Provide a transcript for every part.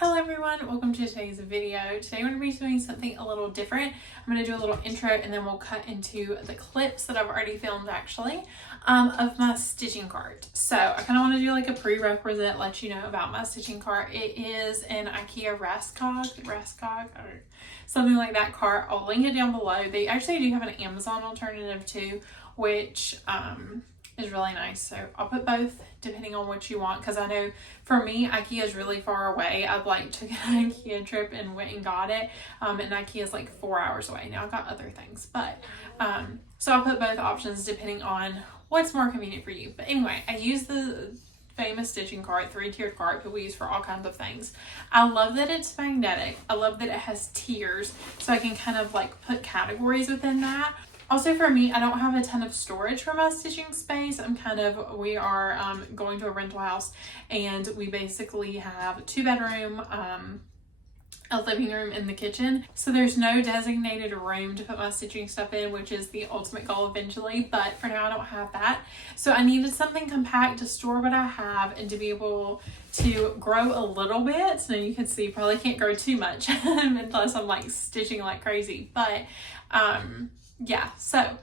Hello everyone, welcome to today's video. Today we're going to be doing something a little different. I'm going to do a little intro and then we'll cut into the clips that I've already filmed actually of my stitching cart. So I kind of want to do like a prerequisite, let you know about my stitching cart. It is an IKEA Raskog or something like that cart. I'll link it down below. They actually do have an Amazon alternative too, which is really nice. So I'll put both depending on what you want, because I know for me IKEA is really far away. I've like took an IKEA trip and went and got it, and IKEA is like 4 hours away. Now I've got other things, but so I'll put both options depending on what's more convenient for you. But anyway, I use the famous stitching cart, 3-tiered cart that we use for all kinds of things. I love that it's magnetic. I love that it has tiers, so I can kind of like put categories within that. Also for me, I don't have a ton of storage for my stitching space. We are going to a rental house, and we basically have a 2-bedroom, a living room in the kitchen. So there's no designated room to put my stitching stuff in, which is the ultimate goal eventually. But for now I don't have that. So I needed something compact to store what I have and to be able to grow a little bit. So you can see, probably can't grow too much unless I'm like stitching like crazy. But yeah, so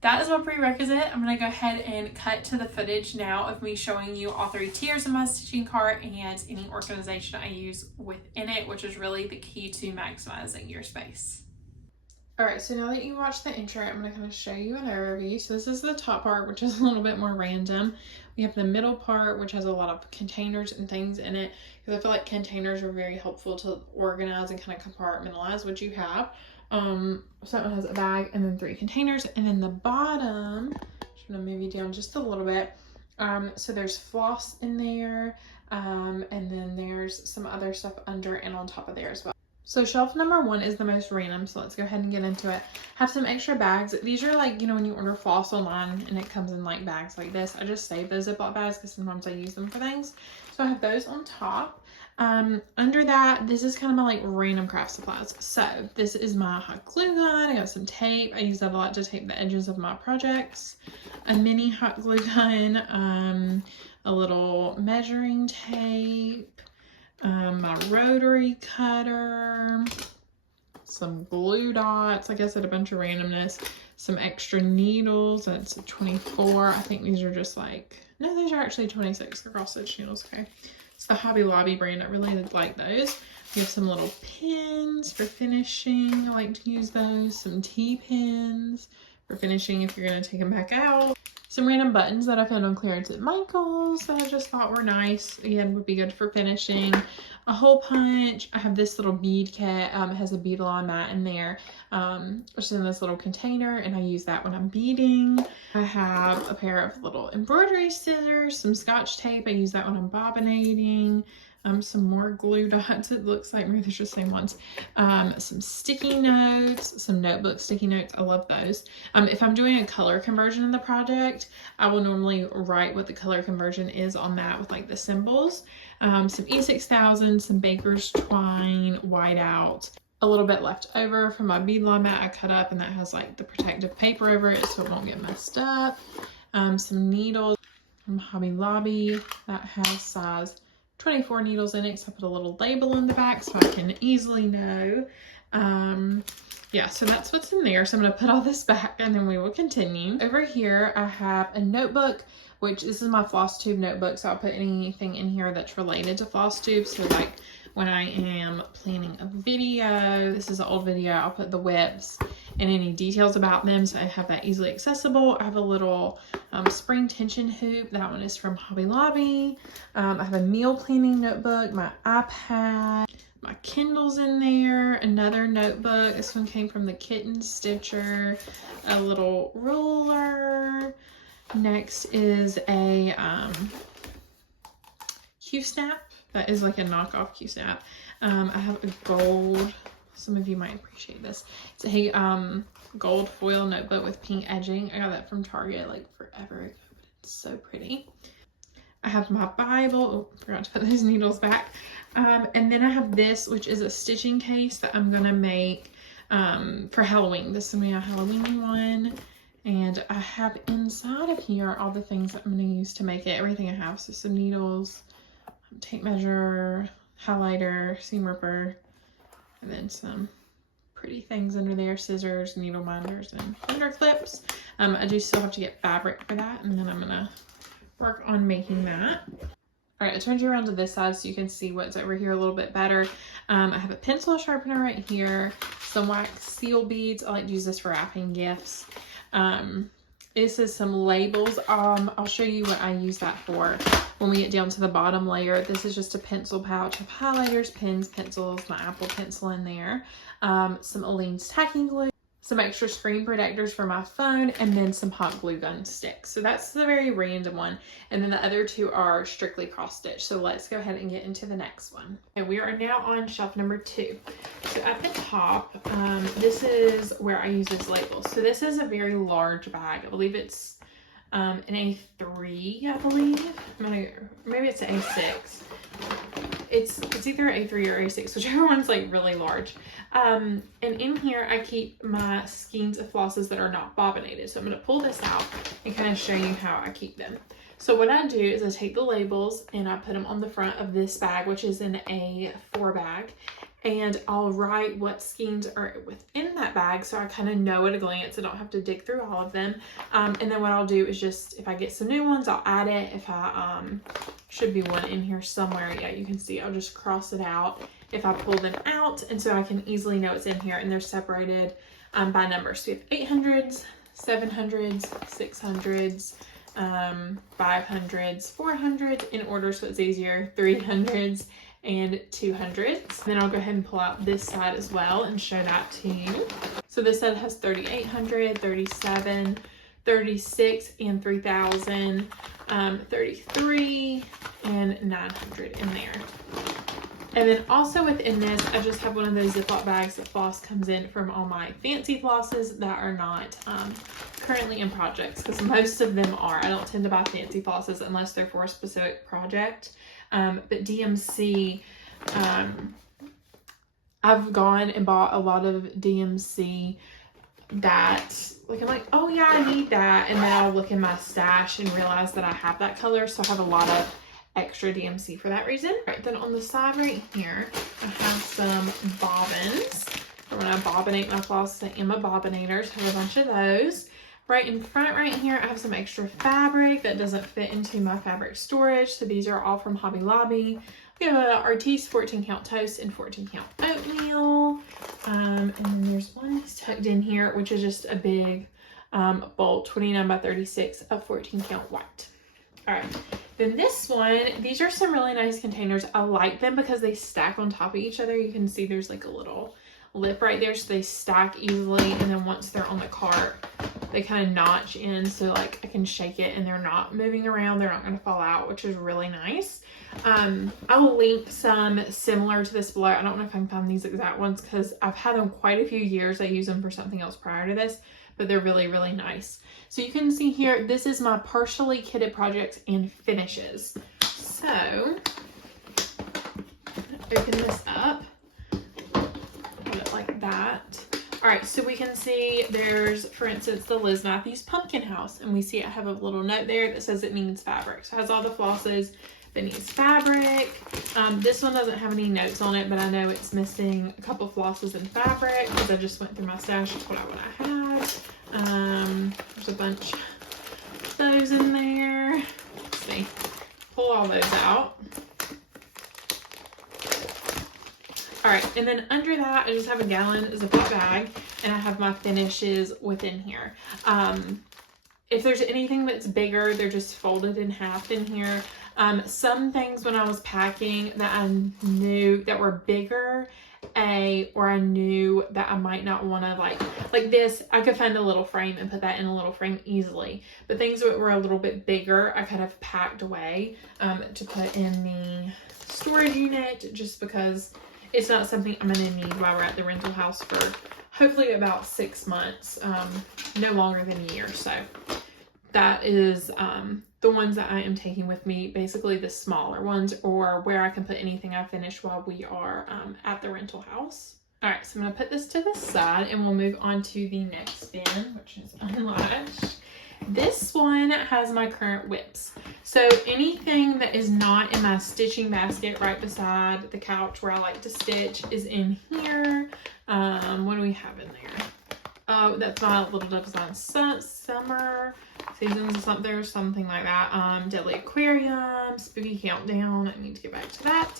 that is my prerequisite. I'm going to go ahead and cut to the footage now of me showing you all 3 tiers of my stitching cart and any organization I use within it, which is really the key to maximizing your space. Alright, so now that you watched the intro, I'm going to kind of show you an overview. So this is the top part, which is a little bit more random. We have the middle part, which has a lot of containers and things in it, because I feel like containers are very helpful to organize and kind of compartmentalize what you have. So it has a bag and then 3 containers, and then the bottom, I'm just gonna move you down just a little bit. So there's floss in there, and then there's some other stuff under and on top of there as well. So shelf number 1 is the most random, so let's go ahead and get into it. Have some extra bags. These are like, you know, when you order floss online and it comes in like bags like this. I just save those Ziploc bags because sometimes I use them for things. So I have those on top. Under that, this is kind of my like random craft supplies. So this is my hot glue gun. I got some tape. I use that a lot to tape the edges of my projects. A mini hot glue gun, a little measuring tape, my rotary cutter, some glue dots, like I said, a bunch of randomness, some extra needles. That's a 24. I think these are just like, no, these are actually 26. They're cross stitch needles. Okay. It's the Hobby Lobby brand. I really like those. We have some little pins for finishing. I like to use those. Some T-pins for finishing if you're going to take them back out. Some random buttons that I found on clearance at Michael's that I just thought were nice. Again, would be good for finishing. A hole punch. I have this little bead kit. It has a bead line mat in there, which is in this little container, and I use that when I'm beading. I have a pair of little embroidery scissors, some scotch tape. I use that when I'm bobbinating. Some more glue dots. It looks like maybe they're just the same ones. Some sticky notes, some notebook sticky notes. I love those. If I'm doing a color conversion in the project, I will normally write what the color conversion is on that with like the symbols. Some E6000, some baker's twine, whiteout. A little bit left over from my beadline mat I cut up, and that has like the protective paper over it so it won't get messed up. Some needles from Hobby Lobby that has size 24 needles in it, so I put a little label in the back so I can easily know. Yeah, so that's what's in there. So I'm going to put all this back and then we will continue. Over here I have a notebook, which this is my Flosstube notebook, so I'll put anything in here that's related to Flosstube. So like when I am planning a video, this is an old video, I'll put the whips and any details about them, so I have that easily accessible. I have a little spring tension hoop. That one is from Hobby Lobby. I have a meal planning notebook, my iPad, my Kindle's in there, another notebook. This one came from the Kitten Stitcher, a little ruler. Next is a Q-snap. That is like a knockoff Q-snap. I have a gold, some of you might appreciate this. It's a gold foil notebook with pink edging. I got that from Target like forever ago, but it's so pretty. I have my Bible. Oh, forgot to put those needles back. And then I have this, which is a stitching case that I'm gonna make for Halloween. This is gonna be a Halloween one. And I have inside of here all the things that I'm gonna use to make it. Everything I have, so some needles, tape measure, highlighter, seam ripper, and then some pretty things under there, scissors, needle minders, and finger clips. I do still have to get fabric for that, and then I'm gonna work on making that. All right, I turned you around to this side so you can see what's over here a little bit better. I have a pencil sharpener right here, some wax seal beads. I like to use this for wrapping gifts. This is some labels. I'll show you what I use that for when we get down to the bottom layer. This is just a pencil pouch of highlighters, pens, pencils, my Apple pencil in there, some Aleene's tacking glue, some extra screen protectors for my phone, and then some hot glue gun sticks. So that's the very random one. And then the other two are strictly cross stitch. So let's go ahead and get into the next one. And we are now on shelf number 2. So at the top, this is where I use this label. So this is a very large bag. I believe it's an A3, I believe. Maybe it's an A6. It's either A3 or A6, whichever one's like really large. And in here I keep my skeins of flosses that are not bobbinated. So I'm going to pull this out and kind of show you how I keep them. So what I do is I take the labels and I put them on the front of this bag, which is an A4 bag. And I'll write what skeins are within that bag so I kind of know at a glance. I don't have to dig through all of them. And then what I'll do is just, if I get some new ones, I'll add it. If I, should be one in here somewhere. Yeah, you can see, I'll just cross it out if I pull them out. And so I can easily know it's in here, and they're separated by numbers. So we have 800s, 700s, 600s, 500s, 400s in order so it's easier, 300s, and 200s. Then I'll go ahead and pull out this side as well and show that to you. So this side has 3,800, 37, 36, and 3,000, 33, and 900 in there. And then also within this, I just have one of those Ziploc bags that floss comes in from all my fancy flosses that are not currently in projects, because most of them are. I don't tend to buy fancy flosses unless they're for a specific project. But DMC, I've gone and bought a lot of DMC that, like, I'm like, oh yeah, I need that. And then I'll look in my stash and realize that I have that color. So I have a lot of extra DMC for that reason. All right, then on the side right here, I have some bobbins. For when I bobbinate my flosses, I am a bobbinator, so I have a bunch of those. Right in front right here, I have some extra fabric that doesn't fit into my fabric storage. So these are all from Hobby Lobby. We have a Artiste 14 count toast and 14 count oatmeal. And then there's one that's tucked in here, which is just a big bolt, 29 by 36 of 14 count white. All right, then this one, these are some really nice containers. I like them because they stack on top of each other. You can see there's like a little lip right there, so they stack easily. And then once they're on the cart, they kind of notch in, so like I can shake it and they're not moving around. They're not going to fall out, which is really nice. I will link some similar to this below. I don't know if I can find these exact ones because I've had them quite a few years. I used them for something else prior to this, but they're really, really nice. So you can see here, this is my partially kitted projects and finishes. So open this up, put it like that. All right, so we can see there's, for instance, the Liz Matthews Pumpkin House, and we see I have a little note there that says it needs fabric. So it has all the flosses that needs fabric. This one doesn't have any notes on it, but I know it's missing a couple flosses and fabric because I just went through my stash to pull out what I had. There's a bunch of those in there. Let's see, pull all those out. All right, and then under that, I just have a gallon Ziploc bag, and I have my finishes within here. If there's anything that's bigger, they're just folded in half in here. Some things when I was packing that I knew that were bigger, or I knew that I might not want to like this, I could find a little frame and put that in a little frame easily. But things that were a little bit bigger, I kind of packed away to put in the storage unit, just because it's not something I'm going to need while we're at the rental house for hopefully about 6 months, no longer than a year. So that is the ones that I am taking with me, basically the smaller ones, or where I can put anything I finish while we are at the rental house. All right, so I'm going to put this to the side and we'll move on to the next bin, which is unlatched. This one has my current whips. So anything that is not in my stitching basket right beside the couch where I like to stitch is in here. What do we have in there? Oh, that's my Little Design Summer Seasons or something like that. Deadly Aquarium, Spooky Countdown. I need to get back to that.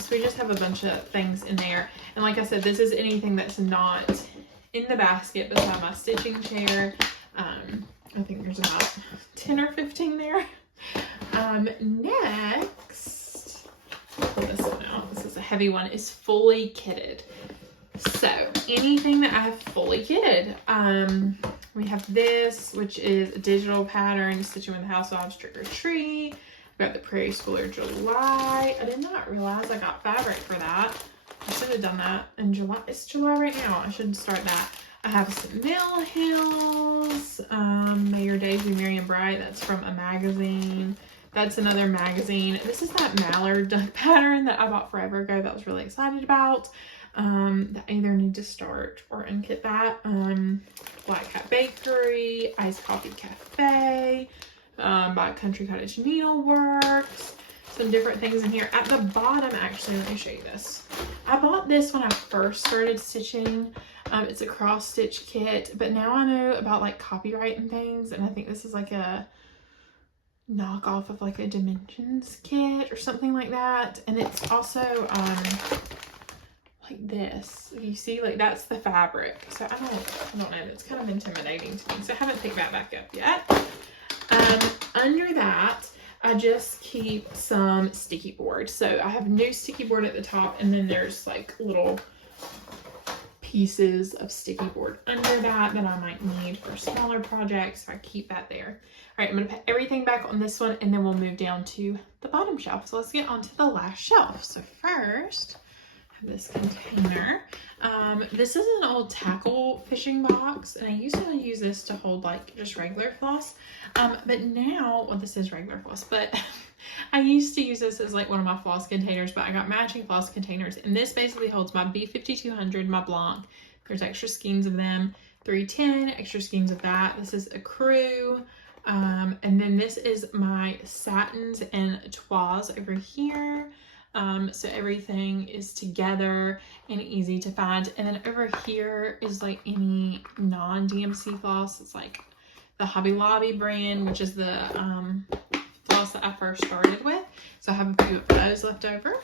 So we just have a bunch of things in there. And like I said, this is anything that's not in the basket beside my stitching chair. I think there's about 10 or 15 there. Next, pull this one out. This is a heavy one. Is fully kitted. So anything that I have fully kitted, we have this, which is a digital pattern, Stitching with the Housewives Trick or Treat. I've got the Prairie Schooler July. I did not realize I got fabric for that. I should have done that in July. It's July right now. I should start that. I have some Mill Hills, May Your Days Be Merry and Bright. That's from a magazine. That's another magazine. This is that Mallard duck pattern that I bought forever ago that I was really excited about. That I either need to start or unkit that. Black Cat Bakery, Iced Coffee Cafe, by Country Cottage Needleworks. Some different things in here. At the bottom, actually, let me show you this. I bought this when I first started stitching. It's a cross stitch kit, but now I know about like copyright and things, and I think this is like a knockoff of like a Dimensions kit or something like that. And it's also like this. You see, like that's the fabric. So I don't know. It's kind of intimidating to me. So I haven't picked that back up yet. Under that, I just keep some sticky board. So I have new sticky board at the top, and then there's like little pieces of sticky board under that that I might need for smaller projects. So I keep that there. All right, I'm gonna put everything back on this one, and then we'll move down to the bottom shelf. So let's get onto the last shelf. So first, I have this container. This is an old tackle fishing box, and I used to use this to hold like just regular floss. But now, well, this is regular floss, but I used to use this as like one of my floss containers, but I got matching floss containers, and this basically holds my B5200, my Blanc. There's extra skeins of them, 310, extra skeins of that. This is a crew. And then this is my satins and toise over here. So everything is together and easy to find. And then over here is like any non-DMC floss. It's like the Hobby Lobby brand, which is the floss that I first started with. So I have a few of those left over.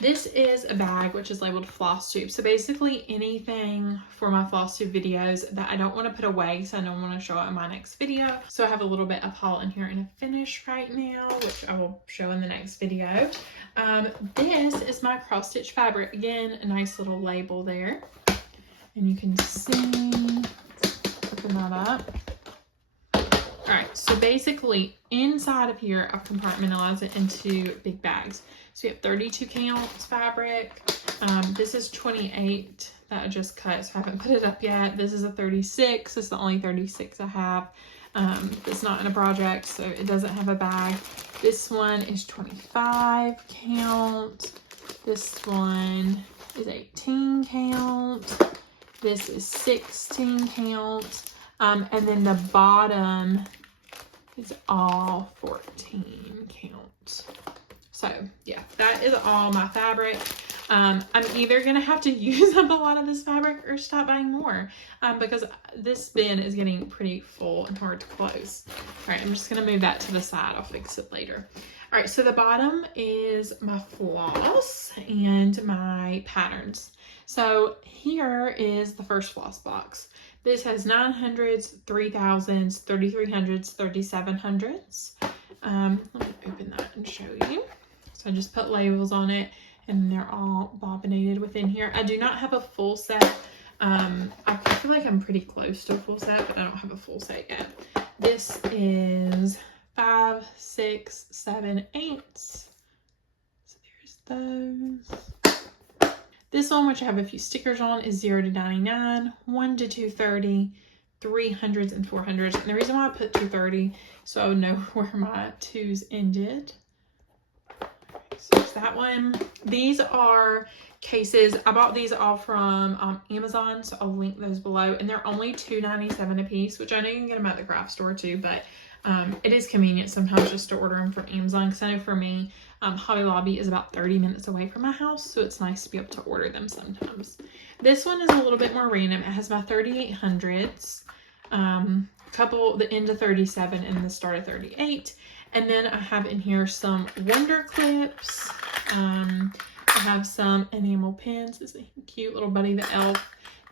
This is a bag which is labeled Flosstube. So basically anything for my Flosstube videos that I don't want to put away, so I don't want to show it in my next video. So I have a little bit of haul in here in a finish right now, which I will show in the next video. This is my cross stitch fabric. Again, a nice little label there. And you can see, open that up. All right, so basically inside of here, I've compartmentalized it into big bags. So we have 32 counts fabric. This is 28 that I just cut, so I haven't put it up yet. This is a 36. It's the only 36 I have. It's not in a project, so it doesn't have a bag. This one is 25 count. This one is 18 count. This is 16 count. And then the bottom is all 14 count. So yeah, that is all my fabric. I'm either gonna have to use up a lot of this fabric or stop buying more, because this bin is getting pretty full and hard to close. All right, I'm just gonna move that to the side. I'll fix it later. All right, so the bottom is my floss and my patterns. So here is the first floss box. This has 900s, 3000s, 3300s, 3700s. Let me open that and show you. So I just put labels on it, and they're all bobbinated within here. I do not have a full set. I feel like I'm pretty close to a full set, but I don't have a full set yet. This is 5, 6, 7, 8. So there's those. This one, which I have a few stickers on, is 0 to 99, 1 to 230, 300s and 400s. And the reason why I put 230, so I would know where my 2s ended. So there's that one. These are cases. I bought these all from Amazon, so I'll link those below. And they're only $2.97 a piece, which I know you can get them at the craft store too, but it is convenient sometimes just to order them from Amazon, because I know for me, Hobby Lobby is about 30 minutes away from my house, so it's nice to be able to order them sometimes. This one is a little bit more random. It has my 3800s, couple the end of 37 and the start of 38, and then I have in here some Wonder Clips. I have some enamel pins. This is a cute little Buddy the Elf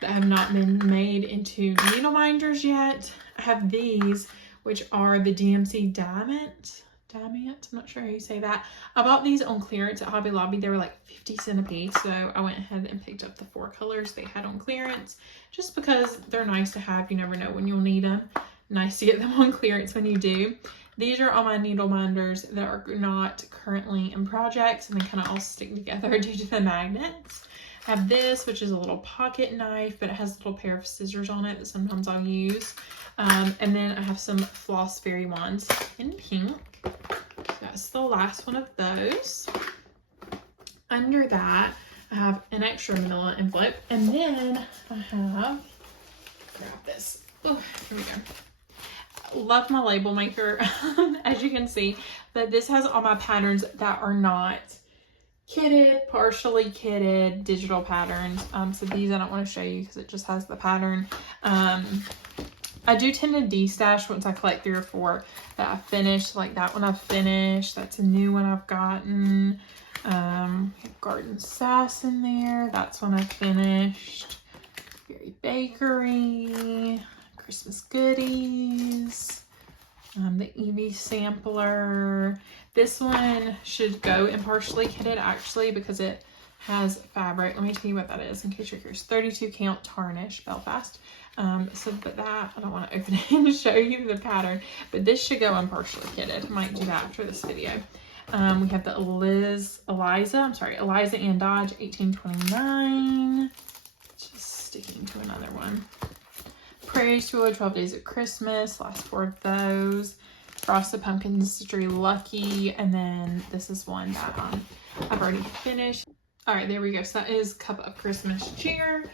that have not been made into needle minders yet. I have these, which are the DMC Diamant. I'm not sure how you say that. I bought these on clearance at Hobby Lobby. They were like 50 cents a piece, so I went ahead and picked up the 4 colors they had on clearance, just because they're nice to have. You never know when you'll need them. Nice to get them on clearance when you do. These are all my needle minders that are not currently in projects, and they kind of all stick together due to the magnets. I have this, which is a little pocket knife, but it has a little pair of scissors on it that sometimes I'll use. And then I have some Floss Fairy wands in pink. So that's the last one of those. Under that, I have an extra manila envelope. And then I have, grab this. Oh, here we go. Love my label maker, as you can see. But this has all my patterns that are not kitted, partially kitted, digital patterns. So these I don't want to show you because it just has the pattern. I do tend to de-stash once I collect 3 or 4 that I've finished. Like that one I've finished. That's a new one I've gotten. Garden Sass in there. That's one I've finished. Berry Bakery. Christmas Goodies. The Eevee Sampler. This one should go in partially kitted actually because it has fabric. Let me tell you what that is in case you're curious. 32 count tarnish, Belfast. But that, I don't want to open it and show you the pattern, but this should go in partially kitted. I might do that after this video. We have the Eliza and Dodge 1829. Just sticking to another one. Praise Tool, 12 Days of Christmas, last 4 of those. Frosted Pumpkins, Tree Lucky, and then this is one that I've already finished. All right, there we go. So that is Cup of Christmas Cheer.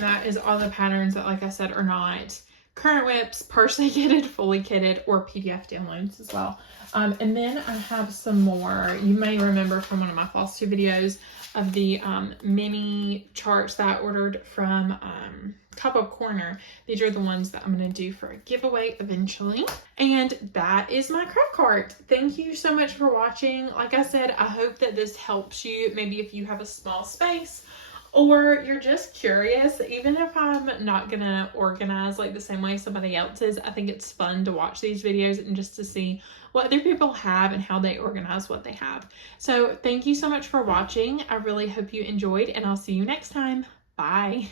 That is all the patterns that, like I said, are not current whips, partially kitted, fully kitted, or PDF downloads as well. And then I have some more. You may remember from one of my Flosstube videos of the mini charts that I ordered from Cup of Corner. These are the ones that I'm going to do for a giveaway eventually. And that is my craft cart. Thank you so much for watching. Like I said, I hope that this helps you. Maybe if you have a small space, or you're just curious, even if I'm not gonna organize like the same way somebody else is, I think it's fun to watch these videos and just to see what other people have and how they organize what they have. So thank you so much for watching. I really hope you enjoyed, and I'll see you next time. Bye.